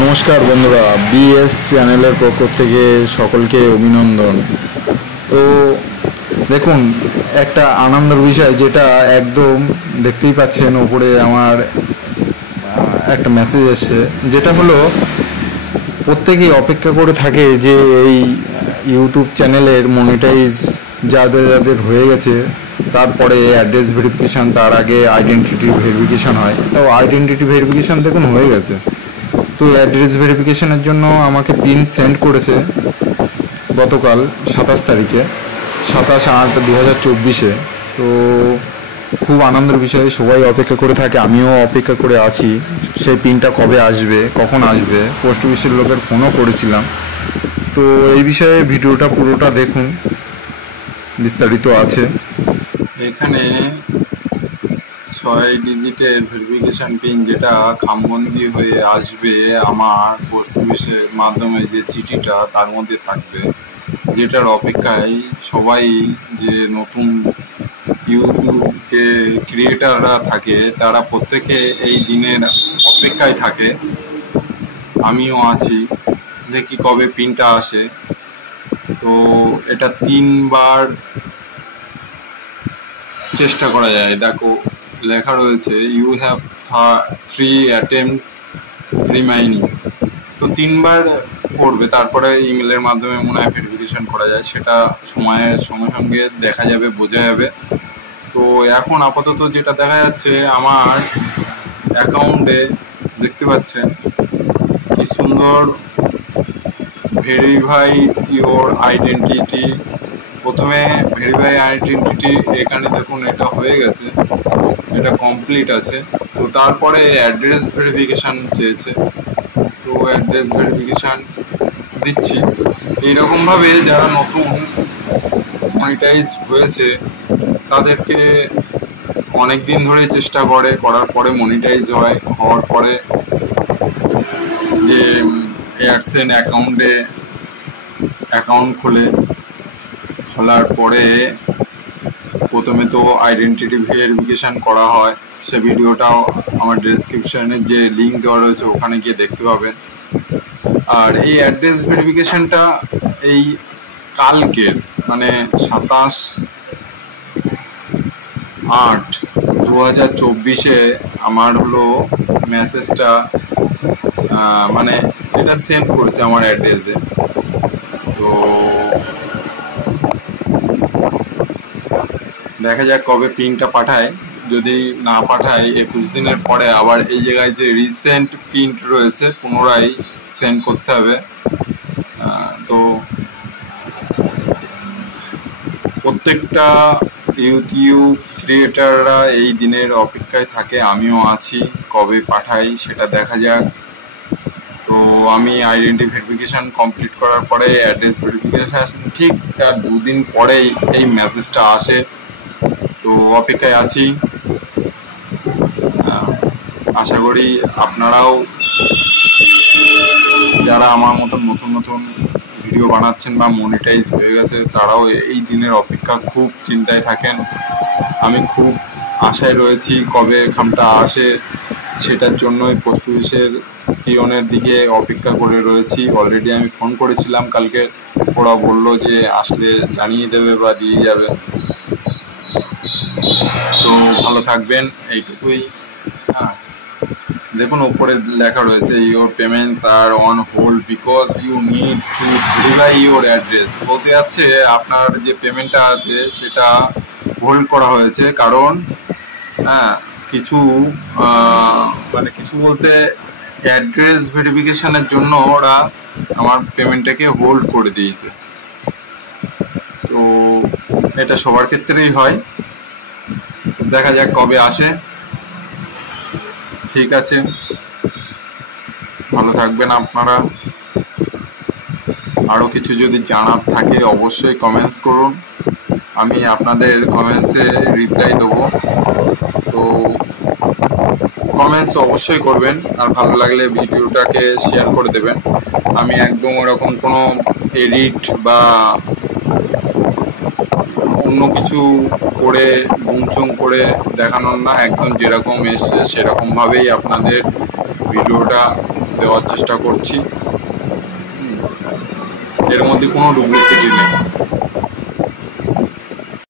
নমস্কার বন্ধুরা, বিএস চ্যানেলের পক্ষ থেকে সকলকে অভিনন্দন। তো দেখুন, একটা আনন্দের বিষয় যেটা একদম দেখতেই পাচ্ছেন, ওপরে আমার একটা মেসেজ এসছে, যেটা হলো প্রত্যেকেই অপেক্ষা করে থাকে যে এই ইউটিউব চ্যানেলের মনিটাইজ যাদের যাদের হয়ে গেছে তারপরে অ্যাড্রেস ভেরিফিকেশান, তার আগে আইডেন্টিটি ভেরিফিকেশান হয়। তো আইডেন্টিটি ভেরিফিকেশান দেখুন হয়ে গেছে। তো অ্যাড্রেস ভেরিফিকেশনের জন্য আমাকে পিন সেন্ড করেছে গতকাল 27 তারিখে, 27/8/2024। তো খুব আনন্দের বিষয়, সবাই অপেক্ষা করে থাকে, আমিও অপেক্ষা করে আছি সেই পিনটা কবে আসবে, কখন আসবে। পোস্ট অফিসের লোকের ফোনও করেছিলাম। তো এই বিষয়ে ভিডিওটা পুরোটা দেখুন, বিস্তারিত আছে এখানে। 6 ডিজিটের ভেরিফিকেশান পিন যেটা খামবন্দি হয়ে আসবে আমার পোস্ট অফিসের মাধ্যমে, যে চিঠিটা তার মধ্যে থাকবে, যেটার অপেক্ষায় সবাই, যে নতুন ইউটিউব যে ক্রিয়েটাররা থাকে তারা প্রত্যেকে এই দিনের অপেক্ষায় থাকে। আমিও আছি, দেখি কবে পিনটা আসে। তো এটা 3বার চেষ্টা করা যায়। দেখো লেখা রয়েছে ইউ হ্যাভ 3 অ্যাটেম্প রিমাইনিং। তো 3বার করবে, তারপরে ইমেলের মাধ্যমে মনে হয় ভেরিফিকেশান করা যায়। সেটা সময়ের সঙ্গে সঙ্গে দেখা যাবে, বোঝা যাবে। তো এখন আপাতত যেটা দেখা যাচ্ছে, আমার অ্যাকাউন্টে দেখতে পাচ্ছেন কি সুন্দর ভেরিফাই ইওর আইডেন্টিটি। প্রথমে ভেরিফাই আইডেন্টিটি, এখানে দেখুন এটা হয়ে গেছে, এটা কমপ্লিট আছে। তো তারপরে অ্যাড্রেস ভেরিফিকেশান চেয়েছে, তো অ্যাড্রেস ভেরিফিকেশান দিচ্ছি। এইরকমভাবে যারা নতুন মনিটাইজ হয়েছে তাদেরকে অনেক দিন ধরে চেষ্টা করার পরে মনিটাইজ হয়। হওয়ার পরে যে এয়ারসেল অ্যাকাউন্ট খোলার পরে প্রথমে তো আইডেন্টিটি ভেরিফিকেশান করা হয়। সে ভিডিওটাও আমার ডেসক্রিপশানে যে লিঙ্ক দেওয়া রয়েছে ওখানে গিয়ে দেখতে পাবেন। আর এই অ্যাড্রেস ভেরিফিকেশানটা এই কালকের, মানে 27/8/2024 আমার হলো মেসেজটা, মানে এটা সেন্ড করেছে আমার অ্যাড্রেসে। তো দেখা যাক কবে পিনটা পাঠায়। যদি না পাঠায় 21 দিনের পরে আবার এই জায়গায় যে রিসেন্ট প্রিন্ট রয়েছে পুনরায় সেন্ড করতে হবে। তো প্রত্যেকটা ইউটিউব ক্রিয়েটাররা এই দিনের অপেক্ষায় থাকে, আমিও আছি। কবে পাঠাই সেটা দেখা যাক। তো আমি আইডেন্টি ভেরিফিকেশান কমপ্লিট করার পরে অ্যাড্রেস ভেরিফিকেশান ঠিক তার 2 দিন পরেই এই মেসেজটা আসে। তো অপেক্ষায় আছি। আশা করি আপনারাও যারা আমার মতন নতুন নতুন ভিডিও বানাচ্ছেন বা মনিটাইজ হয়ে গেছে তারাও এই দিনের অপেক্ষা খুব চিন্তায় থাকেন। আমি খুব আশায় রয়েছি কবে খামটা আসে, সেটার জন্যই পোস্ট অফিসের পিয়নের দিকে অপেক্ষা করে রয়েছি। অলরেডি আমি ফোন করেছিলাম কালকে, ওরা বলল যে আসলে জানিয়ে দেবে বা দিয়ে যাবে। তো ভালো থাকবেন, এইটুকুই। হ্যাঁ, দেখুন উপরে লেখা রয়েছে your payments are on hold because you need to verify your address. বলতে যাচ্ছে আপনার যে পেমেন্টটা আছে সেটা হোল্ড করা হয়েছে, কারণ কিছু মানে কিছু বলতে অ্যাড্রেস ভেরিফিকেশানের জন্য ওরা আমার পেমেন্টটাকে হোল্ড করে দিয়েছে। তো এটা সবার ক্ষেত্রেই হয়, দেখা যাক কবে আসে। ঠিক আছে, ভালো থাকবেন আপনারা। আরও কিছু যদি জানার থাকে অবশ্যই কমেন্টস করুন, আমি আপনাদের কমেন্টসে রিপ্লাই দেবো। তো কমেন্টস অবশ্যই করবেন, আর ভালো লাগলে ভিডিওটাকে শেয়ার করে দেবেন। আমি একদম ওরকম কোনো এডিট বা অন্য কিছু করে গুমচুম করে দেখানোর না, একদম যেরকম এসছে সেরকমভাবেই আপনাদের ভিডিওটা দেওয়ার চেষ্টা করছি। এর মধ্যে কোনো ডুপ্লিসিটি নেই।